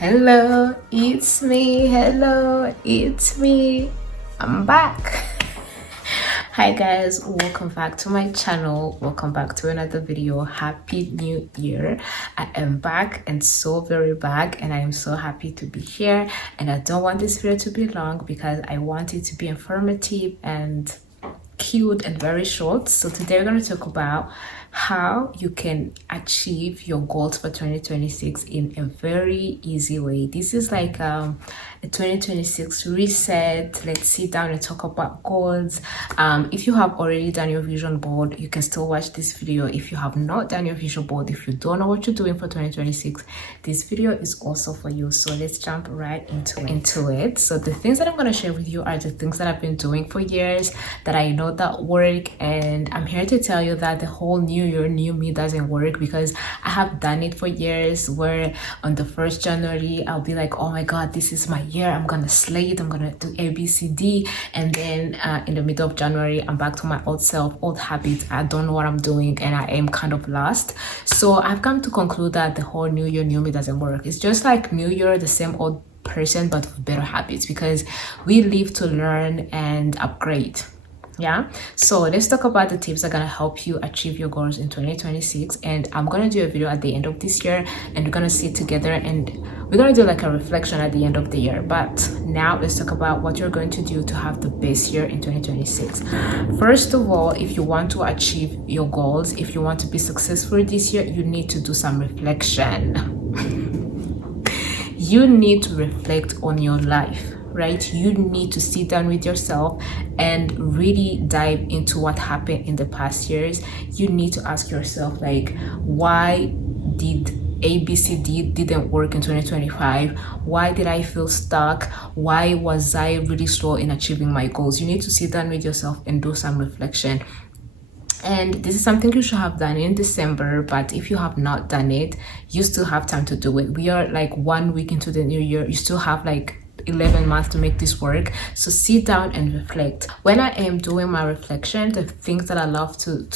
Hello, it's me. Hello, it's me. I'm back. Hi guys, welcome back to my channel. Welcome back to another video. Happy New Year. I am back and so very back, and I am so happy to be here. And I don't want this video to be long because I want it to be informative and cute and very short. So today we're going to talk about how you can achieve your goals for 2026 in a very easy way. This is like a 2026 reset. Let's sit down and talk about goals. If you have already done your vision board, you can still watch this video. If you have not done your vision board, if you don't know what you're doing for 2026, this video is also for you. So let's jump right into it. So the things that I'm going to share with you are the things that I've been doing for years that I know that work, and I'm here to tell you that the whole new year new me doesn't work, because I have done it for years, where on the 1st January I'll be like, oh my god, this is my year, I'm gonna slay it, I'm gonna do ABCD, and then in the middle of January I'm back to my old self, old habits. I don't know what I'm doing and I am kind of lost. So I've come to conclude that the whole new year new me doesn't work. It's just like new year, the same old person but with better habits, because we live to learn and upgrade. Yeah, so let's talk about the tips that are gonna help you achieve your goals in 2026. And I'm gonna do a video at the end of this year, and we're gonna sit together and we're gonna do like a reflection at the end of the year. But now let's talk about what you're going to do to have the best year in 2026. First of all, if you want to achieve your goals, if you want to be successful this year, you need to do some reflection. You need to reflect on your life, right? You need to sit down with yourself and really dive into what happened in the past years. You need to ask yourself, like, why did ABCD didn't work in 2025? Why did I feel stuck? Why was I really slow in achieving my goals? You need to sit down with yourself and do some reflection. And this is something you should have done in December, but if you have not done it, you still have time to do it. We are like 1 week into the new year. You still have like 11 months to make this work. So sit down and reflect. When I am doing my reflection, the things that I love to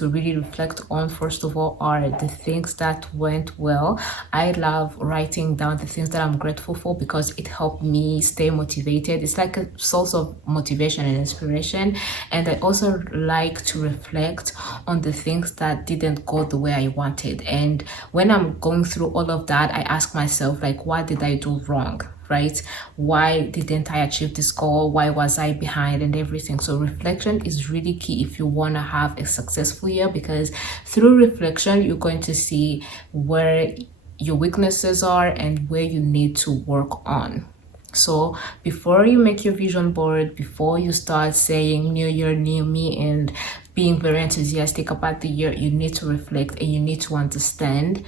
really reflect on, first of all, are the things that went well. I love writing down the things that I'm grateful for, because it helped me stay motivated. It's like a source of motivation and inspiration. And I also like to reflect on the things that didn't go the way I wanted. And when I'm going through all of that, I ask myself, like, what did I do wrong? Right? Why didn't I achieve this goal? Why was I behind and everything? So reflection is really key if you want to have a successful year, because through reflection you're going to see where your weaknesses are and where you need to work on. So before you make your vision board, before you start saying new year new me and being very enthusiastic about the year, you need to reflect and you need to understand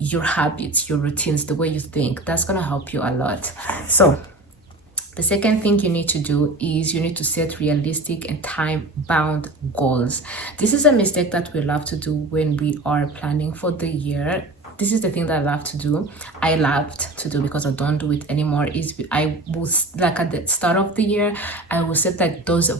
your habits, your routines, the way you think. That's gonna help you a lot. So the second thing you need to do is you need to set realistic and time-bound goals. This is a mistake that we love to do when we are planning for the year. This is the thing that I love to do. I loved to do, because I don't do it anymore. Is I was like at the start of the year, I will set like those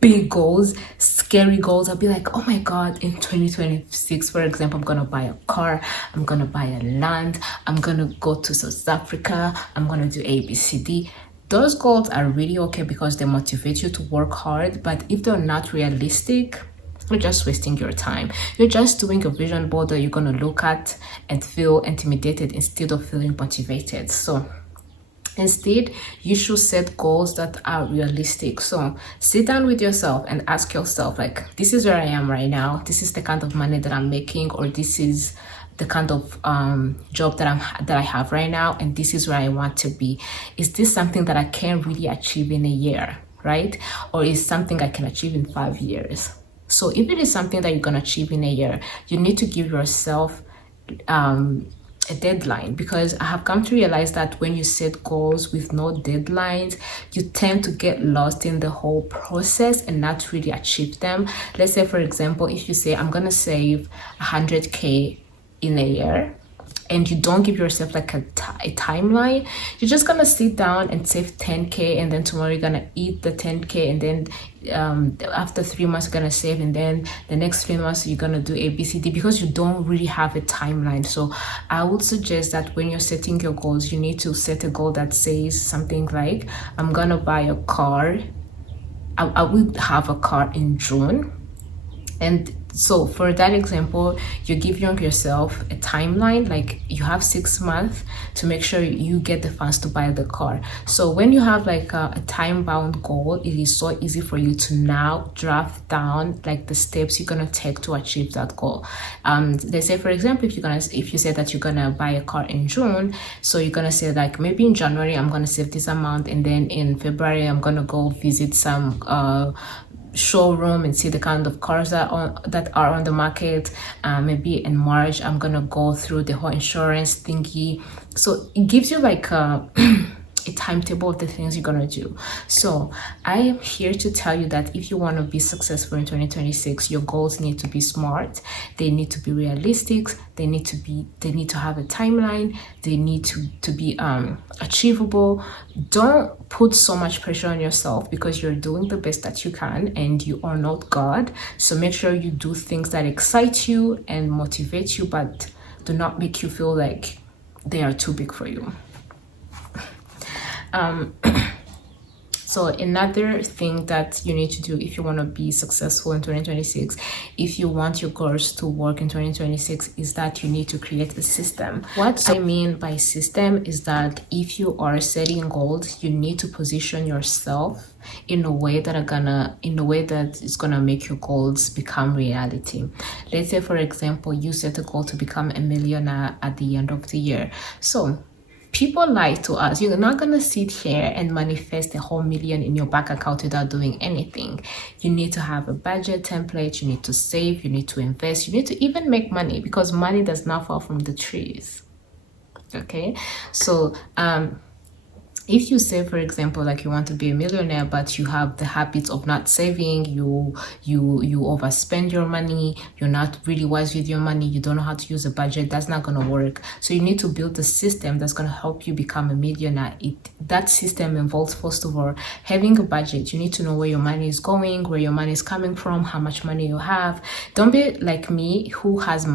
big goals, scary goals. I'll be like, oh my god, in 2026, for example, I'm gonna buy a car, I'm gonna buy a land, I'm gonna go to South Africa, I'm gonna do ABCD. Those goals are really okay because they motivate you to work hard, but if they're not realistic, you're just wasting your time. You're just doing a vision board that you're gonna look at and feel intimidated instead of feeling motivated. So instead, you should set goals that are realistic. So sit down with yourself and ask yourself, like, this is where I am right now. This is the kind of money that I'm making, or this is the kind of job that I have right now, and this is where I want to be. Is this something that I can really achieve in a year, right? Or is something I can achieve in 5 years? So if it is something that you're gonna achieve in a year, you need to give yourself a deadline, because I have come to realize that when you set goals with no deadlines, you tend to get lost in the whole process and not really achieve them. Let's say, for example, if you say I'm gonna save 100k in a year, and you don't give yourself like a timeline, you're just gonna sit down and save 10k, and then tomorrow you're gonna eat the 10k, and then after 3 months you're gonna save, and then the next 3 months you're gonna do ABCD, because you don't really have a timeline. So I would suggest that when you're setting your goals, you need to set a goal that says something like, I'm gonna buy a car, I will have a car in June. And so for that example, you're giving yourself a timeline, like you have 6 months to make sure you get the funds to buy the car. So when you have like a time-bound goal, it is so easy for you to now draft down like the steps you're gonna take to achieve that goal. They say, for example, if you say that you're gonna buy a car in June, so you're gonna say like, maybe in January I'm gonna save this amount, and then in February I'm gonna go visit some showroom and see the kind of cars that are on the market. Maybe in March I'm gonna go through the whole insurance thingy. So it gives you like a timetable of the things you're gonna do. So I am here to tell you that if you want to be successful in 2026, your goals need to be smart, they need to be realistic, they need to have a timeline, they need to be achievable. Don't put so much pressure on yourself, because you're doing the best that you can and you are not God. So make sure you do things that excite you and motivate you, but do not make you feel like they are too big for you. So another thing that you need to do if you want to be successful in 2026, if you want your goals to work in 2026, is that you need to create a system. What I mean by system is that if you are setting goals, you need to position yourself in a way that is gonna make your goals become reality. Let's say, for example, you set a goal to become a millionaire at the end of the year. So people lie to us. You're not gonna sit here and manifest a whole million in your bank account without doing anything. You need to have a budget template, you need to save, you need to invest, you need to even make money, because money does not fall from the trees. Okay, so if you say, for example, like you want to be a millionaire, but you have the habit of not saving, you overspend your money, you're not really wise with your money, you don't know how to use a budget, that's not going to work. So you need to build a system that's going to help you become a millionaire. That system involves, first of all, having a budget. You need to know where your money is going, where your money is coming from, how much money you have. Don't be like me, who have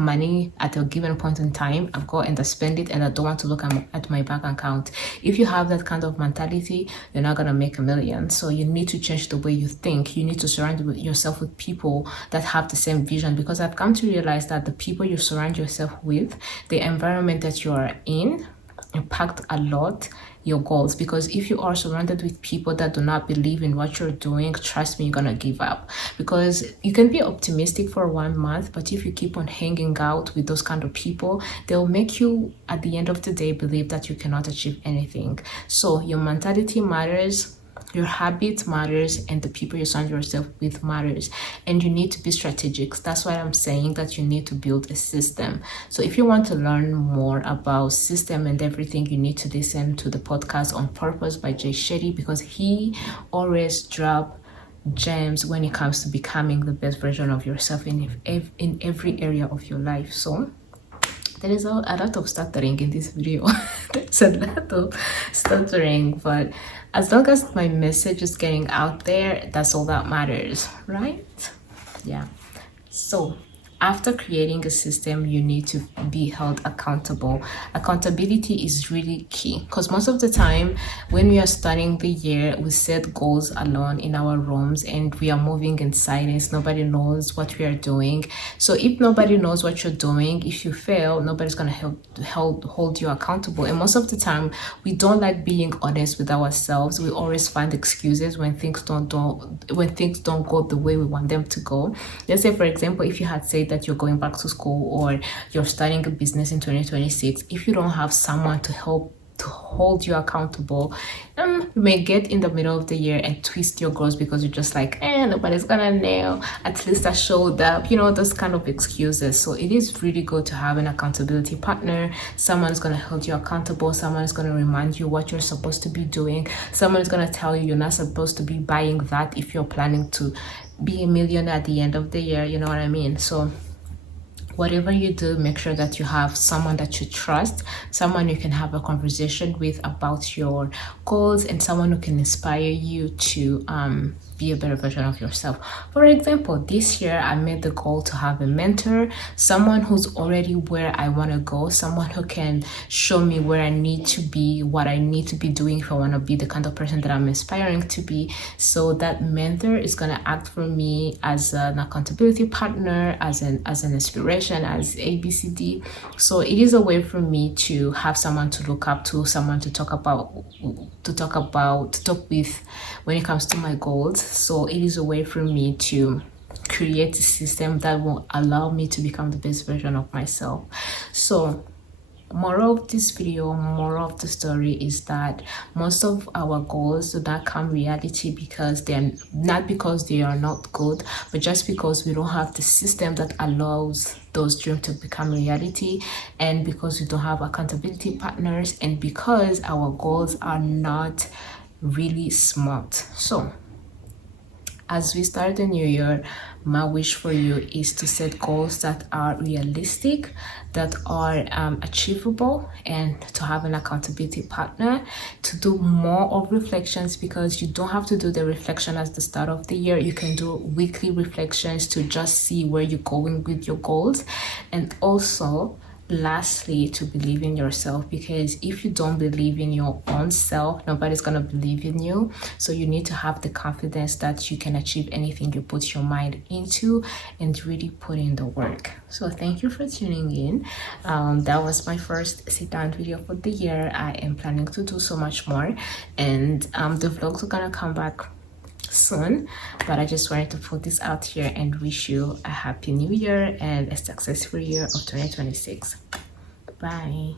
money at a given point in time. I go and I spend it, and I don't want to look at my bank account. If you have that kind of mentality, you're not gonna make a million. So you need to change the way you think. You need to surround yourself with people that have the same vision, because I've come to realize that the people you surround yourself with, the environment that you are in, impact a lot your goals. Because if you are surrounded with people that do not believe in what you're doing, trust me, you're gonna give up. Because you can be optimistic for 1 month, but if you keep on hanging out with those kind of people, they'll make you at the end of the day believe that you cannot achieve anything. So your mentality matters, your habit matters, and the people you surround yourself with matters. And you need to be strategic. That's why I'm saying that you need to build a system. So if you want to learn more about system and everything, you need to listen to the podcast On Purpose by Jay Shetty, because he always drop gems when it comes to becoming the best version of yourself in every area of your life. So there is a lot of stuttering in this video. There's a lot of stuttering, but as long as my message is getting out there, that's all that matters, right? Yeah. So after creating a system, you need to be held accountable. Accountability is really key, because most of the time when we are starting the year, we set goals alone in our rooms and we are moving in silence. Nobody knows what we are doing. So if nobody knows what you're doing, if you fail, nobody's going to hold you accountable. And most of the time, we don't like being honest with ourselves. We always find excuses when things don't go the way we want them to go. Let's say, for example, if you had said that you're going back to school or you're starting a business in 2026, if you don't have someone to hold you accountable, you may get in the middle of the year and twist your goals, because you're just like, nobody's gonna know, at least I showed up, those kind of excuses. So it is really good to have an accountability partner. Someone's gonna hold you accountable, someone's gonna remind you what you're supposed to be doing, someone's gonna tell you you're not supposed to be buying that if you're planning to be a millionaire at the end of the year. You know what I mean? So whatever you do, make sure that you have someone that you trust, someone you can have a conversation with about your goals, and someone who can inspire you to be a better version of yourself. For example, this year I made the goal to have a mentor, someone who's already where I want to go, someone who can show me where I need to be, what I need to be doing if I want to be the kind of person that I'm aspiring to be. So that mentor is going to act for me as an accountability partner, as an inspiration, as ABCD. So it is a way for me to have someone to look up to, someone to talk with when it comes to my goals. So it is a way for me to create a system that will allow me to become the best version of myself. So moral of this video, moral of the story is that most of our goals do not come reality because they're not because they are not good, but just because we don't have the system that allows those dreams to become reality, and because we don't have accountability partners, and because our goals are not really smart. So as we start the new year, my wish for you is to set goals that are realistic, that are achievable, and to have an accountability partner, to do more of reflections, because you don't have to do the reflection at the start of the year. You can do weekly reflections to just see where you're going with your goals. And also, lastly, to believe in yourself, because if you don't believe in your own self, nobody's gonna believe in you. So you need to have the confidence that you can achieve anything you put your mind into, and really put in the work. So thank you for tuning in. That was my first sit down video for the year. I am planning to do so much more, and the vlogs are gonna come back soon, but I just wanted to put this out here and wish you a happy new year and a successful year of 2026. Bye.